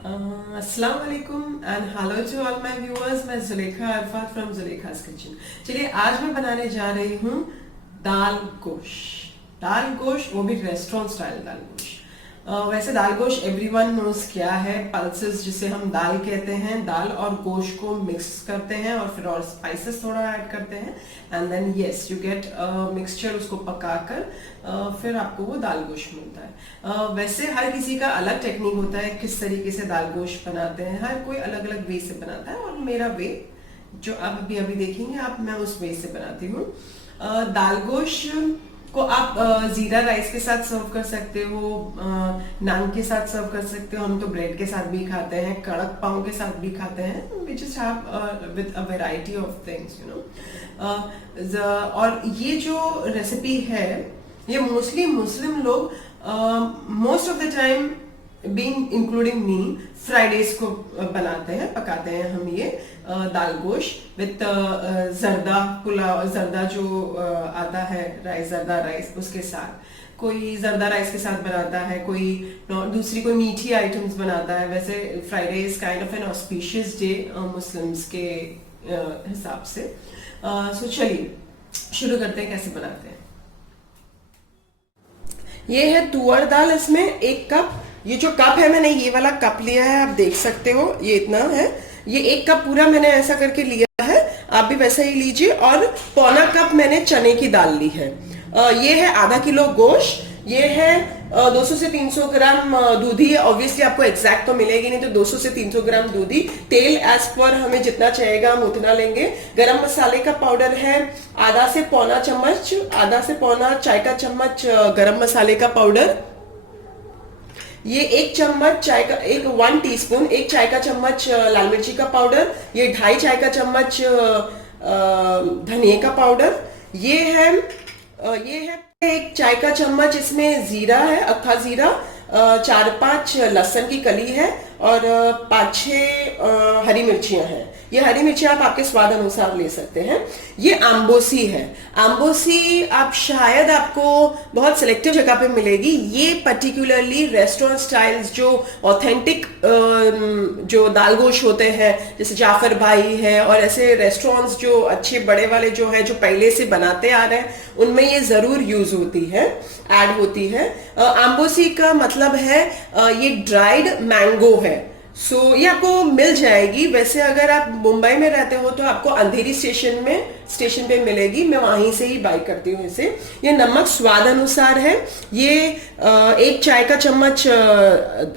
अस्सलाम वालेकुम and hello to all my viewers. मैं जुलेखा अरफात फ्रॉम जुलेखास किचन। चलिए आज मैं बनाने जा रही हूँ दाल गोश। दाल गोश, वो भी रेस्टोरेंट स्टाइल दाल गोश। वैसे दाल गोश एवरीवन नोज क्या है। पल्सेस जिसे हम दाल कहते हैं, दाल और गोश को मिक्स करते हैं और फिर और स्पाइसेस थोड़ा ऐड करते हैं and then yes you get mixture. उसको पकाकर फिर आपको वो दाल गोश मिलता है। वैसे हर किसी का अलग टेक्निक होता है किस तरीके से दाल गोश बनाते हैं। हर कोई अलग अलग वे से बनाता है और मेरा वे जो आप अभी देखेंगे आप, मैं उस वे से बनाती हूँ। दाल गोश को आप जीरा राइस के साथ सर्व कर सकते हो, नान के साथ सर्व कर सकते हो। हम तो ब्रेड के साथ भी खाते हैं, कड़क पाव के साथ भी खाते हैं। We just have with a variety of things you know. और ये जो रेसिपी है ये मोस्टली मुस्लिम लोग most of the time being including me Fridays को बनाते हैं, पकाते हैं हम ये दाल गोश विथ जर्दा पुलाव। जर्दा जो आता है राइस, जर्दा राइस, उसके साथ कोई जर्दा राइस के साथ बनाता है, कोई दूसरी कोई मीठी आइटम्स बनाता है। वैसे Friday is kind of N auspicious day Muslims के हिसाब से। सो चलिए शुरू करते हैं कैसे बनाते हैं। ये है तुअर दाल, इसमें 1 कप। ये जो कप है मैंने ये वाला कप लिया है, आप देख सकते हो ये इतना है। ये 1 कप पूरा मैंने ऐसा करके लिया है, आप भी वैसा ही लीजिए। और पौना कप मैंने चने की दाल ली है। ये है आधा किलो गोश्त। ये है 200 से 300 ग्राम दूधी। ऑब्वियसली आपको एग्जैक्ट तो मिलेगी नहीं, तो 200 से 300 ग्राम दूधी। तेल एज पर हमें जितना चाहिएगा हम उतना लेंगे। गरम मसाले का पाउडर है आधा से पौना चम्मच, आधा से पौना चाय का चम्मच गरम मसाले का पाउडर। ये 1 चम्मच चाय का, 1 टीस्पून, 1 चाय का चम्मच लाल मिर्ची का पाउडर। ये 2.5 चाय का चम्मच धनिया का पाउडर। ये है 1 चाय का चम्मच, इसमें जीरा है, अक्खा जीरा। 4-5 लहसुन की कली है और 5-6 हरी मिर्चियां हैं। ये हरी मिर्चियां आप आपके स्वाद अनुसार ले सकते हैं। ये आम्बोसी है। आम्बोसी आप शायद आपको बहुत सिलेक्टिव जगह पे मिलेगी। ये पर्टिकुलरली रेस्टोरेंट स्टाइल्स जो ऑथेंटिक जो दाल गोश होते हैं, जैसे जाफर भाई है और ऐसे रेस्टोरेंट्स जो अच्छे बड़े वाले जो है, जो पहले से बनाते आ रहे हैं, उनमें ये जरूर यूज होती है, ऐड होती है। आम्बोसी का मतलब है ये ड्राइड मैंगो है। सो ये आपको मिल जाएगी। वैसे अगर आप मुंबई में रहते हो तो आपको अंधेरी स्टेशन पे मिलेगी। मैं वहीं से ही बाय करती हूँ इसे। ये नमक स्वाद अनुसार है। ये 1 चाय का चम्मच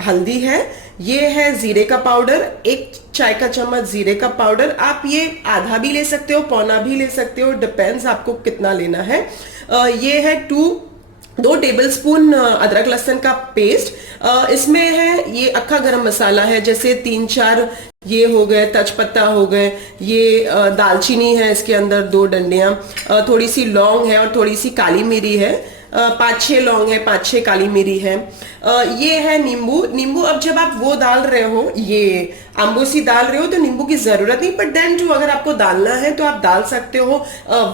हल्दी है। ये है जीरे का पाउडर, 1 चाय का चम्मच जीरे का पाउडर। आप ये आधा भी ले सकते हो, पौना भी ले सकते हो, डिपेंड्स आपको कितना लेना है। ये है 2 टेबलस्पून अदरक लहसुन का पेस्ट। इसमें है ये अक्खा गरम मसाला है, जैसे 3-4 ये हो गए, तेजपत्ता हो गए। ये दालचीनी है, इसके अंदर 2 डंडियां, थोड़ी सी लौंग है और थोड़ी सी काली मिरी है। 5-6 लौंग है, 5-6 काली मिरी है। ये है नींबू। अब जब आप वो डाल रहे हो, ये आम्बोसी डाल रहे हो, तो नींबू की जरूरत नहीं, बट देन टू अगर आपको डालना है तो आप डाल सकते हो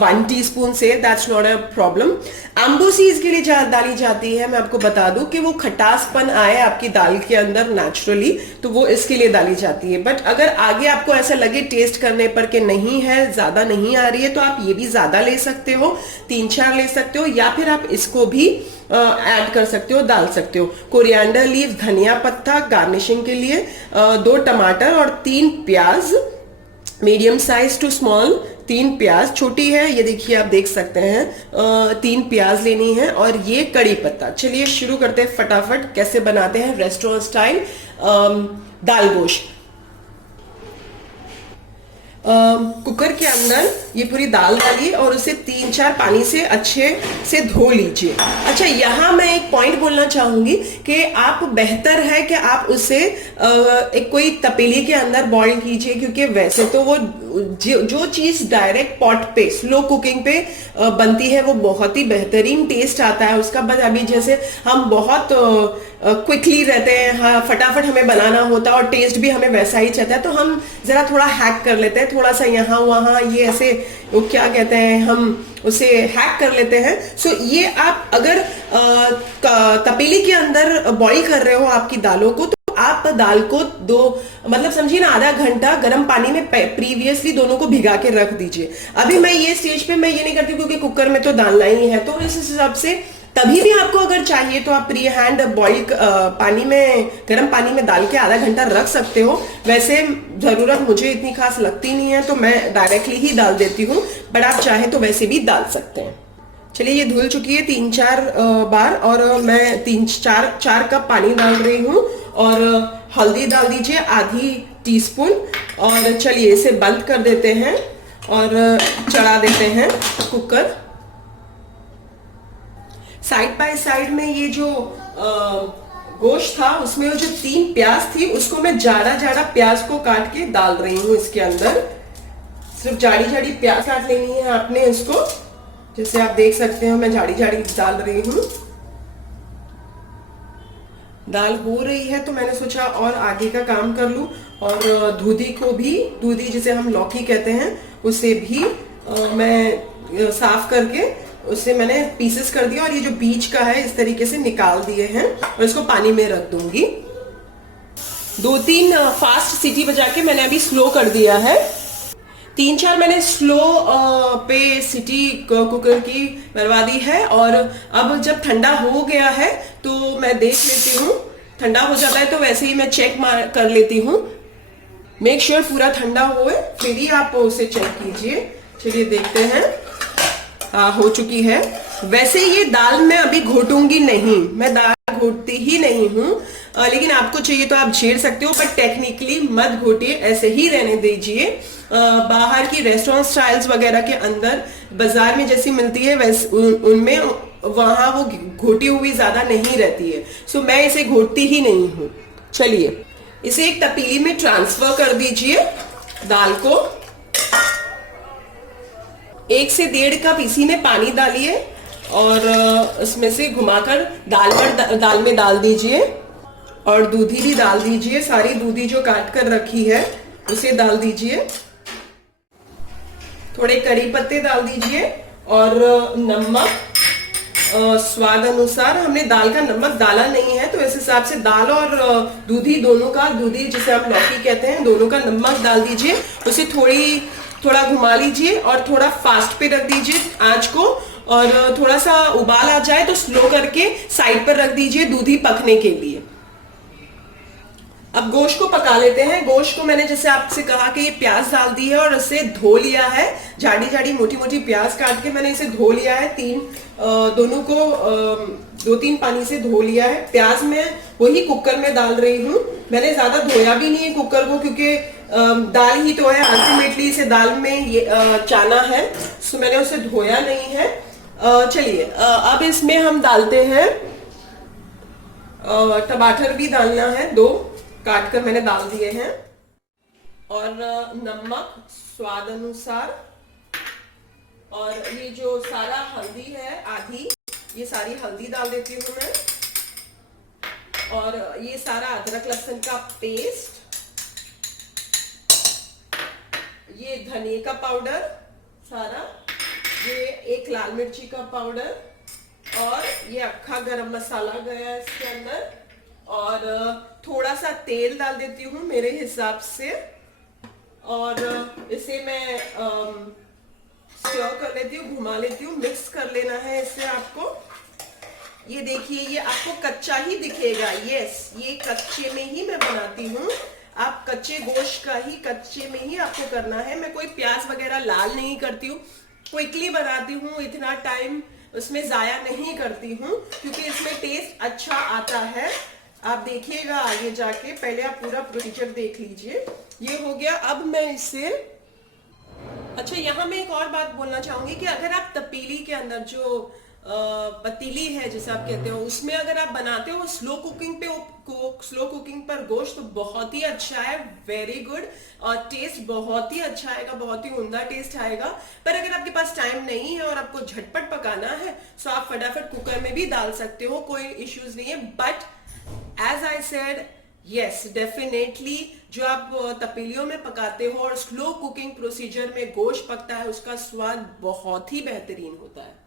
1 टीस्पून से, दैट्स नॉट अ प्रॉब्लम। आम्बोसी इसके लिए डाली जाती है, मैं आपको बता दूं कि वो खटासपन आए आपकी दाल के अंदर नेचुरली, तो वो इसके लिए डाली जाती है। बट अगर आगे आपको ऐसा लगे टेस्ट करने पर कि नहीं है, ज्यादा नहीं आ रही है, तो आप ये भी ज्यादा ले सकते हो, 3-4 ले सकते हो, या फिर आप इसको भी ऐड कर सकते हो, डाल सकते हो। कोरिएंडर लीव, धनिया पत्ता गार्निशिंग के लिए, 2 टमाटर और 3 प्याज, मीडियम साइज टू स्मॉल। 3 प्याज, छोटी है ये, देखिए आप देख सकते हैं। 3 प्याज लेनी है और ये कड़ी पत्ता। चलिए शुरू करते हैं फटाफट कैसे बनाते हैं रेस्टोरेंट स्टाइल दाल गोश। कुकर के अंदर ये पूरी दाल डालिए और उसे 3-4 पानी से अच्छे से धो लीजिए। अच्छा, यहाँ मैं एक पॉइंट बोलना चाहूंगी कि आप बेहतर है कि आप उसे एक कोई तपेली के अंदर बॉईल कीजिए, क्योंकि वैसे तो वो जो चीज डायरेक्ट पॉट पे स्लो कुकिंग पे बनती है वो बहुत ही बेहतरीन टेस्ट आता है उसका। बस अभी जैसे हम बहुत क्विकली रहते हैं, हाँ फटाफट हमें बनाना होता है और टेस्ट भी हमें वैसा ही चाहता है, तो हम जरा थोड़ा हैक कर लेते हैं, थोड़ा सा यहाँ वहाँ ये ऐसे वो क्या कहते हैं, हम उसे हैक कर लेते हैं। सो ये आप अगर तपेली के अंदर बॉईल कर रहे हो आपकी दालों को, तो आप दाल को मतलब समझिए ना आधा घंटा गर्म पानी में प्रीवियसली दोनों को भिगा के रख दीजिए। अभी मैं ये स्टेज पे मैं ये नहीं करती क्योंकि कुकर में तो डालना ही है, तो इस हिसाब से तभी भी आपको अगर चाहिए तो आप प्री हैंड बॉइल पानी में, गर्म पानी में डाल के आधा घंटा रख सकते हो। वैसे जरूरत मुझे इतनी खास लगती नहीं है तो मैं डायरेक्टली ही डाल देती हूँ, बट आप चाहे तो वैसे भी डाल सकते हैं। चलिए ये धुल चुकी है 3-4 बार, और मैं 3-4 कप पानी डाल रही हूँ, और हल्दी डाल दीजिए आधी टीस्पून, और चलिए इसे बंद कर देते हैं और चढ़ा देते हैं कुकर। साइड बाय साइड में ये जो गोश्त था उसमें वो जो 3 प्याज थी उसको मैं जाड़ा जाड़ा प्याज को काट के डाल रही हूँ इसके अंदर। सिर्फ जाड़ी जाड़ी प्याज काट लेनी है आपने इसको, जैसे आप देख सकते हो मैं जाड़ी जाड़ी डाल रही हूँ। दाल हो रही है तो मैंने सोचा और आगे का काम कर लूं, और दूधी को भी, दूधी जिसे हम लौकी कहते हैं, उसे भी मैं साफ करके उसे मैंने पीसेस कर दिया, और ये जो बीच का है इस तरीके से निकाल दिए हैं, और इसको पानी में रख दूंगी। 2-3 फास्ट सीटी बजा के मैंने अभी स्लो कर दिया है। 3-4 मैंने स्लो पे सीटी कुकर की मरवा दी है, और अब जब ठंडा हो गया है तो मैं देख लेती हूँ। ठंडा हो जाता है तो वैसे ही मैं चेक कर लेती हूँ। मेक श्योर पूरा ठंडा होए फिर ही आप उसे चेक कीजिए। चलिए देखते हैं। हो चुकी है। वैसे ये दाल मैं अभी घोटूंगी नहीं, मैं दाल घोटती ही नहीं हूँ, लेकिन आपको चाहिए तो आप झेड़ सकते हो, पर टेक्निकली मत घोटिए, ऐसे ही रहने दीजिए। बाहर की रेस्टोरेंट स्टाइल्स वगैरह के अंदर बाजार में जैसी मिलती है वैसे उनमें वहां वो घोटी हुई ज्यादा नहीं रहती है, सो मैं इसे घोटती ही नहीं हूँ। चलिए इसे एक तपीली में ट्रांसफर कर दीजिए दाल को। 1 से 1.5 कप इसी में पानी डालिए, और इसमें से घुमाकर दाल में डाल दीजिए, और दूधी भी डाल दीजिए। सारी दूधी जो काट कर रखी है उसे डाल दीजिए। थोड़े करी पत्ते डाल दीजिए, और नमक स्वाद अनुसार। हमने दाल का नमक डाला नहीं है तो इस हिसाब से दाल और दूधी दोनों का, दूधी जिसे आप लौकी कहते हैं, दोनों का नमक डाल दीजिए। उसे थोड़ा घुमा लीजिए और थोड़ा फास्ट पे रख दीजिए आंच को, और थोड़ा सा उबाल आ जाए तो स्लो करके साइड पर रख दीजिए दूधी पकने के लिए। अब गोश्त को पका लेते हैं। गोश्त को मैंने जैसे आपसे कहा कि ये प्याज डाल दी है और इसे धो लिया है। जाड़ी जाड़ी मोटी मोटी प्याज काट के मैंने इसे धो लिया है। दोनों को 2-3 पानी से धो लिया है। प्याज में वही कुकर में डाल रही हूँ। मैंने ज्यादा धोया भी नहीं है कुकर को, क्योंकि दाल ही तो है, अल्टीमेटली इसे दाल में ये चाना है, सो मैंने उसे धोया नहीं है। चलिए अब इसमें हम डालते हैं टमाटर भी डालना है, 2 काट कर मैंने डाल दिए हैं, और नमक स्वाद अनुसार, और ये जो सारा हल्दी है आधी, ये सारी हल्दी डाल देती हूँ मैं, और ये सारा अदरक लहसुन का पेस्ट, ये धनिया का पाउडर सारा, ये 1 लाल मिर्ची का पाउडर, और ये अक्खा गरम मसाला गया है इसके अंदर, और थोड़ा सा तेल डाल देती हूँ मेरे हिसाब से, और इसे मैं स्टर कर लेती हूँ, घुमा लेती हूँ। मिक्स कर लेना है इसे आपको। ये देखिए ये आपको कच्चा ही दिखेगा। यस, ये कच्चे में ही मैं बनाती हूँ। आप कच्चे गोश्त का ही कच्चे में ही आपको करना है। मैं कोई प्याज वगैरह लाल नहीं करती हूँ, क्विकली बनाती हूँ, इतना टाइम उसमें जाया नहीं करती हूँ, क्योंकि इसमें टेस्ट अच्छा आता है। आप देखिएगा आगे जाके, पहले आप पूरा प्रोसीजर देख लीजिए। ये हो गया। अब मैं इसे, अच्छा यहाँ मैं एक और बात बोलना चाहूंगी कि अगर आप तपीली के अंदर जो पतीली है जिसे आप कहते हो, उसमें अगर आप बनाते हो स्लो कुकिंग पर गोश्त, तो बहुत ही अच्छा है, वेरी गुड, और टेस्ट बहुत ही अच्छा आएगा, बहुत ही उम्दा टेस्ट आएगा। पर अगर आपके पास टाइम नहीं है और आपको झटपट पकाना है तो आप फटाफट कुकर में भी डाल सकते हो, कोई इश्यूज नहीं है। But as I said, yes definitely जो आप तपेलियों में पकाते हो और स्लो कुकिंग प्रोसीजर में गोश्त पकता है, उसका स्वाद बहुत ही बेहतरीन होता है।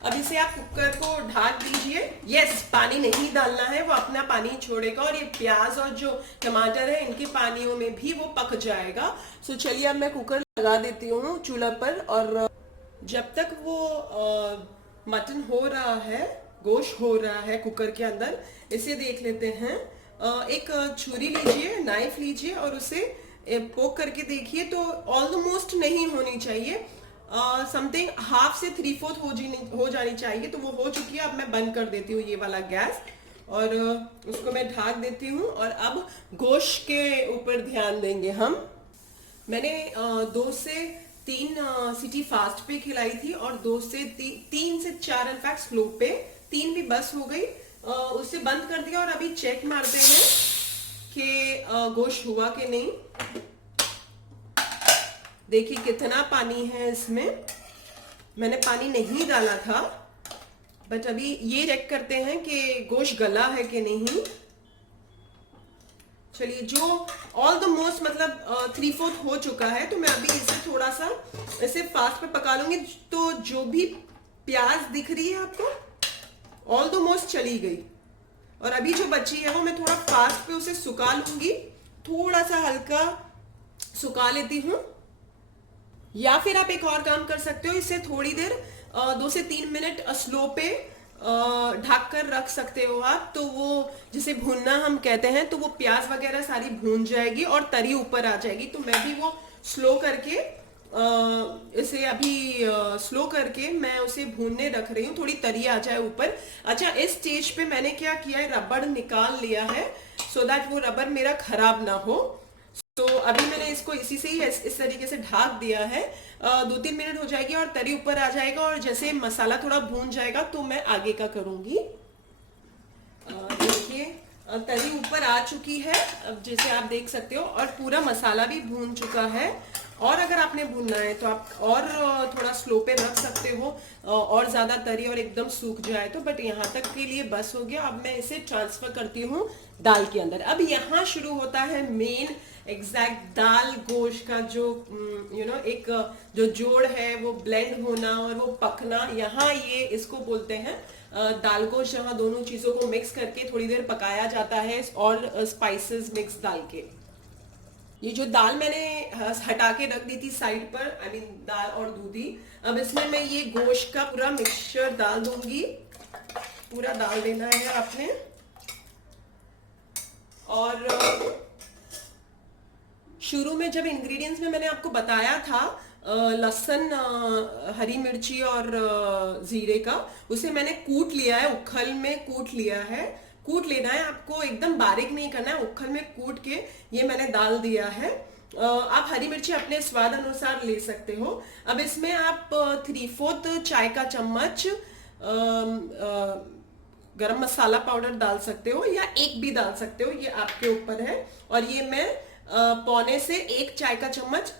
अब इसे आप कुकर को ढक दीजिए। यस, पानी नहीं डालना है, वो अपना पानी छोड़ेगा और ये प्याज और जो टमाटर है इनके पानियों में भी वो पक जाएगा। सो चलिए अब मैं कुकर लगा देती हूँ चूल्हा पर, और जब तक वो मटन हो रहा है, गोश्त हो रहा है कुकर के अंदर, इसे देख लेते हैं। एक छुरी लीजिए, नाइफ लीजिए और उसे पोक करके देखिए तो ऑलमोस्ट नहीं होनी चाहिए, समथिंग हाफ से 3/4 हो जानी चाहिए। तो वो हो चुकी है। अब मैं बंद कर देती हूँ ये वाला गैस और उसको मैं ढक देती हूँ। और अब गोश्त के ऊपर ध्यान देंगे हम। मैंने 2 से 3 सीटी फास्ट पे खिलाई थी और 3 से 4 इनफैक्ट स्लो पे, 3 भी बस हो गई। उसे बंद कर दिया और अभी चेक मारते हैं कि गोश्त हुआ कि नहीं। देखिए कितना पानी है इसमें, मैंने पानी नहीं डाला था, बट अभी ये चेक करते हैं कि गोश्त गला है कि नहीं। चलिए, जो ऑल द मोस्ट मतलब 3/4 हो चुका है, तो मैं अभी इसे थोड़ा सा इसे फास्ट पे पका लूंगी। तो जो भी प्याज दिख रही है आपको, ऑल द मोस्ट चली गई और अभी जो बची है वो मैं थोड़ा फास्ट पे उसे सुखा लूंगी। थोड़ा सा हल्का सुखा लेती हूँ, या फिर आप एक और काम कर सकते हो, इसे थोड़ी देर 2 से 3 मिनट स्लो पे ढक कर रख सकते हो आप। तो वो जिसे भूनना हम कहते हैं, तो वो प्याज वगैरह सारी भून जाएगी और तरी ऊपर आ जाएगी। तो मैं भी वो स्लो करके इसे अभी स्लो करके मैं उसे भूनने रख रही हूँ, थोड़ी तरी आ जाए ऊपर। अच्छा, इस स्टेज पे मैंने क्या किया है, रबड़ निकाल लिया है सो दैट वो रबड़ मेरा खराब ना हो। तो अभी मैंने इसको इसी से ही इस तरीके से ढक दिया है। 2-3 मिनट हो जाएगी और तरी ऊपर आ जाएगा और जैसे मसाला थोड़ा भून जाएगा तो मैं आगे का करूंगी। देखिए तरी ऊपर आ चुकी है, अब जैसे आप देख सकते हो, और पूरा मसाला भी भून चुका है। और अगर आपने भूनना है तो आप और थोड़ा स्लो पे रख सकते हो, और ज्यादा तरी और एकदम सूख जाए तो, बट यहाँ तक के लिए बस हो गया। अब मैं इसे ट्रांसफर करती हूँ दाल के अंदर। अब यहाँ शुरू होता है मेन एग्जैक्ट दाल गोश्त का जो एक जो जोड़ है, वो ब्लेंड होना और वो पकना। यहाँ ये इसको बोलते हैं दाल गोश्त, जहाँ दोनों चीजों को मिक्स करके थोड़ी देर पकाया जाता है और स्पाइसेस मिक्स डाल के। ये जो दाल मैंने हटा के रख दी थी साइड पर, आई मीन दाल और दूधी, अब इसमें मैं ये गोश्त का पूरा मिक्सचर डाल दूंगी। पूरा डाल देना है आपने। और शुरू में जब इंग्रेडिएंट्स में मैंने आपको बताया था लहसुन, हरी मिर्ची और जीरे का, उसे मैंने कूट लिया है, उखल में कूट लिया है। कूट लेना है आपको, एकदम बारीक नहीं करना है, उखल में कूट के ये मैंने डाल दिया है। आप हरी मिर्ची अपने स्वाद अनुसार ले सकते हो। अब इसमें आप 3/4 चाय का चम्मच गरम मसाला पाउडर डाल सकते हो, या एक भी डाल सकते हो, ये आपके ऊपर है। और ये मैं 1 से 1 चाय का चम्मच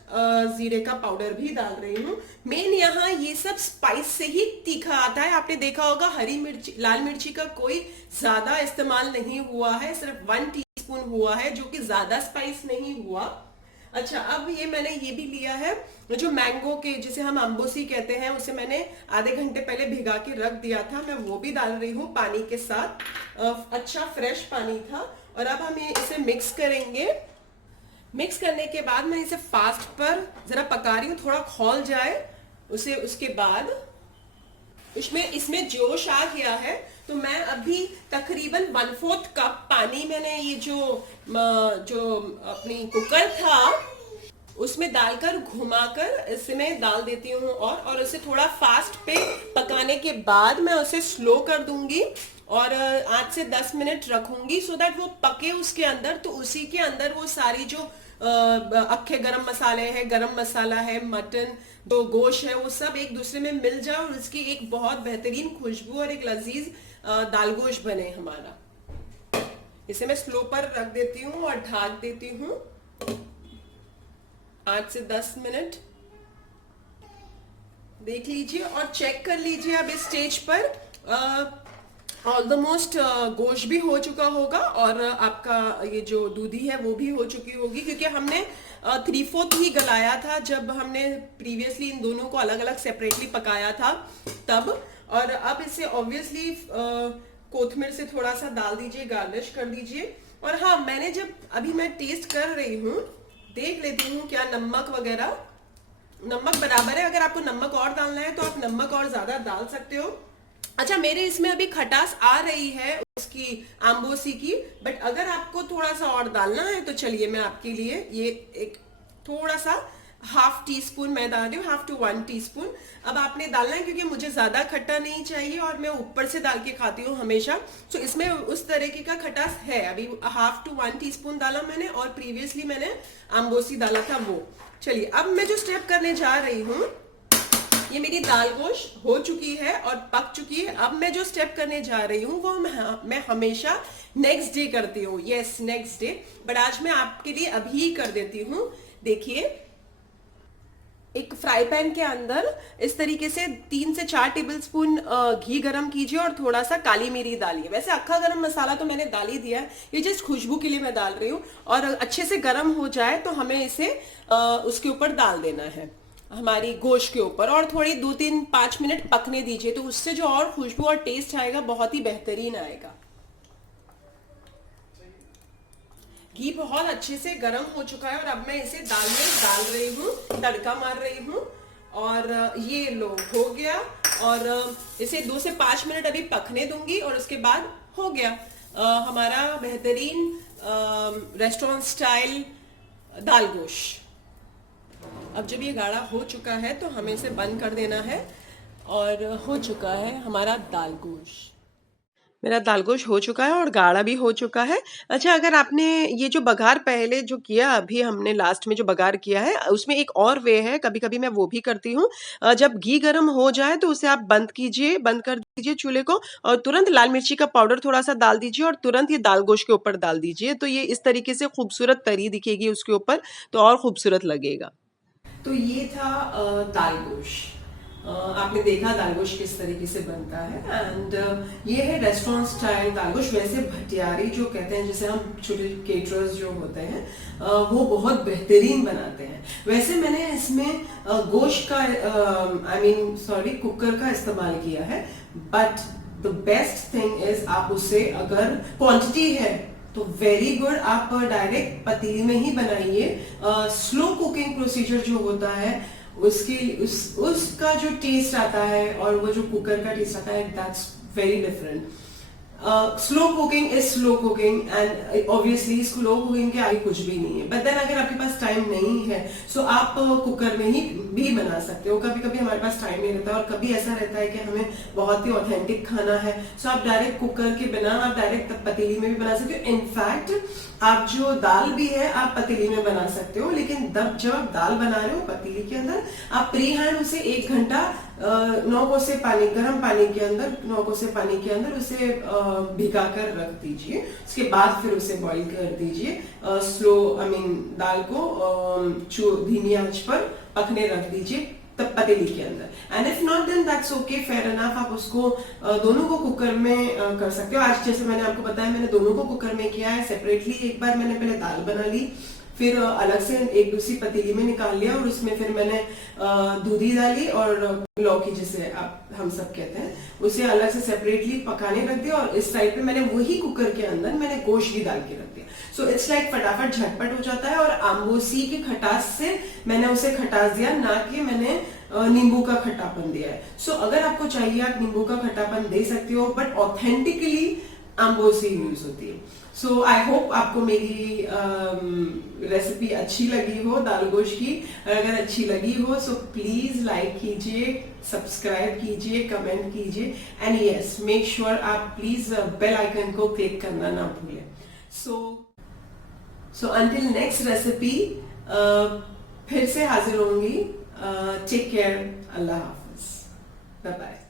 जीरे का पाउडर भी डाल रही हूँ। मेन यहाँ ये सब स्पाइस से ही तीखा आता है। आपने देखा होगा हरी मिर्ची, लाल मिर्ची का कोई ज्यादा इस्तेमाल नहीं हुआ है, सिर्फ 1 टीस्पून हुआ है, जो कि ज्यादा स्पाइस नहीं हुआ। अच्छा, अब ये मैंने ये भी लिया है जो मैंगो के, जिसे हम अम्बोसी कहते हैं, उसे मैंने आधे घंटे पहले भिगा के रख दिया था, मैं वो भी डाल रही हूँ पानी के साथ। अच्छा फ्रेश पानी था। और अब हम इसे मिक्स करेंगे। मिक्स करने के बाद मैं इसे फास्ट पर जरा पका रही हूँ, थोड़ा खौल जाए उसे। उसके बाद इसमें जोश आ गया है, तो मैं अभी तकरीबन 1/4 कप पानी, मैंने ये जो अपनी कुकर था उसमें डालकर घुमाकर इसमें डाल देती हूँ। और उसे थोड़ा फास्ट पे पकाने के बाद मैं उसे स्लो कर दूंगी और 8 से 10 मिनट रखूंगी, सो दैट वो पके उसके अंदर। तो उसी के अंदर वो सारी जो अक्खे गरम मसाले हैं, गरम मसाला है, मटन, जो गोश्त है, वो सब एक दूसरे में मिल जाए और उसकी एक बहुत बेहतरीन खुशबू और एक लजीज दाल गोश्त बने हमारा। इसे मैं स्लो पर रख देती हूँ और ढक देती हूँ 8 से 10 मिनट। देख लीजिए और चेक कर लीजिए। अब इस स्टेज पर ऑलमोस्ट गोश्त भी हो चुका होगा और आपका ये जो दूधी है वो भी हो चुकी होगी, क्योंकि हमने 3/4 ही गलाया था जब हमने प्रीवियसली इन दोनों को अलग अलग सेपरेटली पकाया था तब। और अब इसे ऑब्वियसली कोथमीर से थोड़ा सा डाल दीजिए, गार्निश कर दीजिए। और हाँ, मैंने जब अभी मैं टेस्ट कर रही हूँ, देख लेती हूँ क्या नमक वगैरह, नमक बराबर है। अगर आपको नमक और डालना है तो आप नमक और ज्यादा डाल सकते हो। अच्छा, मेरे इसमें अभी खटास आ रही है उसकी, आम्बोसी की, बट अगर आपको थोड़ा सा और डालना है तो चलिए मैं आपके लिए ये एक थोड़ा सा हाफ टी स्पून मैं डाल रही हूँ, हाफ टू 1 टीस्पून। अब आपने डालना है क्योंकि मुझे ज्यादा खट्टा नहीं चाहिए और मैं ऊपर से डाल के खाती हूँ हमेशा, तो इसमें उस तरीके का खटास है। अभी हाफ टू 1 टीस्पून डाला मैंने, और प्रीवियसली मैंने आम्बोसी डाला था वो। चलिए, अब मैं जो स्टेप करने जा रही हूँ, ये मेरी दाल गोश हो चुकी है और पक चुकी है। अब मैं जो स्टेप करने जा रही हूँ वो मैं हमेशा नेक्स्ट डे करती हूँ, यस नेक्स्ट डे, बट आज मैं आपके लिए अभी कर देती हूँ। देखिए, एक फ्राई पैन के अंदर इस तरीके से 3 से 4 टेबलस्पून घी गरम कीजिए और थोड़ा सा काली मिरी डालिए। वैसे अक्खा गरम मसाला तो मैंने डाल ही दिया है, ये जस्ट खुशबू के लिए मैं डाल रही हूँ। और अच्छे से गरम हो जाए तो हमें इसे उसके ऊपर डाल देना है, हमारी गोश्त के ऊपर, और थोड़ी 2-3-5 मिनट पकने दीजिए, तो उससे जो और खुशबू और टेस्ट आएगा बहुत ही बेहतरीन आएगा। घी बहुत अच्छे से गर्म हो चुका है और अब मैं इसे दाल में डाल रही हूँ, तड़का मार रही हूँ, और ये लो हो गया। और इसे 2 से 5 मिनट अभी पकने दूंगी और उसके बाद हो गया हमारा बेहतरीन रेस्टोरेंट स्टाइल दाल गोश्त। अब जब ये गाढ़ा हो चुका है तो हमें इसे बंद कर देना है, और हो चुका है हमारा दाल गोश्त। मेरा दाल गोश्त हो चुका है और गाढ़ा भी हो चुका है। अच्छा, अगर आपने ये जो बघार पहले जो किया, अभी हमने लास्ट में जो बघार किया है, उसमें एक और वे है, कभी कभी मैं वो भी करती हूँ। जब घी गर्म हो जाए तो उसे आप बंद कीजिए, बंद कर दीजिए चूल्हे को, और तुरंत लाल मिर्ची का पाउडर थोड़ा सा डाल दीजिए और तुरंत ये दाल गोश्त के ऊपर डाल दीजिए, तो ये इस तरीके से खूबसूरत तरी दिखेगी उसके ऊपर, तो और खूबसूरत लगेगा। तो ये था दाल गोश्त। आपने देखा दाल गोश्त किस तरीके से बनता है, एंड ये है रेस्टोरेंट स्टाइल दाल गोश्त। वैसे भटियारी जो कहते हैं, जैसे हम छोटे केटरर्स जो होते हैं, वो बहुत बेहतरीन बनाते हैं। वैसे मैंने इसमें गोश्त का कुकर का इस्तेमाल किया है, but the best thing is आप उससे अगर क्वांटिटी है तो वेरी गुड, आप डायरेक्ट पतीली में ही बनाइए। स्लो कुकिंग प्रोसीजर जो होता है उसका जो टेस्ट आता है और वो जो कुकर का टेस्ट आता है, that's very different. Slow cooking is slow cooking, and obviously slow cooking के आगे कुछ भी नहीं है। बट देन अगर आपके पास टाइम नहीं है सो आप कुकर में ही भी बना सकते हो। कभी कभी हमारे पास टाइम नहीं रहता और कभी ऐसा रहता है कि हमें बहुत ही ऑथेंटिक खाना है, सो आप डायरेक्ट कुकर के बिना आप डायरेक्ट पतीली में भी बना सकते हो। इनफैक्ट आप जो दाल भी है आप पतीली में बना सकते हो, लेकिन जब आप दाल बना रहे हो पतीली के अंदर, आप प्री हैंड उसे 1 घंटा 9 कोसे पानी, गर्म पानी के अंदर 9 कोसे पानी के अंदर उसे भिगा कर रख दीजिए। उसके बाद फिर उसे बॉईल कर दीजिए स्लो, दाल को धीमी आंच पर पकने रख दीजिए तब पतीली के अंदर। And if not then that's okay, fair enough. आप उसको दोनों को कुकर में कर सकते हो। आज जैसे मैंने आपको बताया, मैंने दोनों को कुकर में किया है सेपरेटली। एक बार मैंने पहले दाल बना ली, फिर अलग से एक दूसरी पतीली में निकाल लिया, और उसमें फिर मैंने दूधी डाली और लौकी, जिसे हम सब कहते हैं, उसे अलग से सेपरेटली पकाने रख दिया। और इस साइड पे मैंने वही कुकर के अंदर मैंने गोश्त भी डाल के रख दिया। सो इट्स लाइक फटाफट झटपट हो जाता है। और आम्बोसी की खटास से मैंने उसे खटास दिया, ना कि मैंने नींबू का खट्टापन दिया है। सो अगर आपको चाहिए आप नींबू का खट्टापन दे सकते हो, बट ऑथेंटिकली आम्बोसी यूज होती है। सो आई होप आपको मेरी रेसिपी अच्छी लगी हो दाल गोश्त की। अगर अच्छी लगी हो सो प्लीज लाइक कीजिए, सब्सक्राइब कीजिए, कमेंट कीजिए, एंड यस मेक श्योर आप प्लीज बेल आइकन को क्लिक करना ना भूलें। सो अंटिल नेक्स्ट रेसिपी फिर से हाजिर होंगी। टेक केयर, अल्लाह हाफिज, बाय बाय।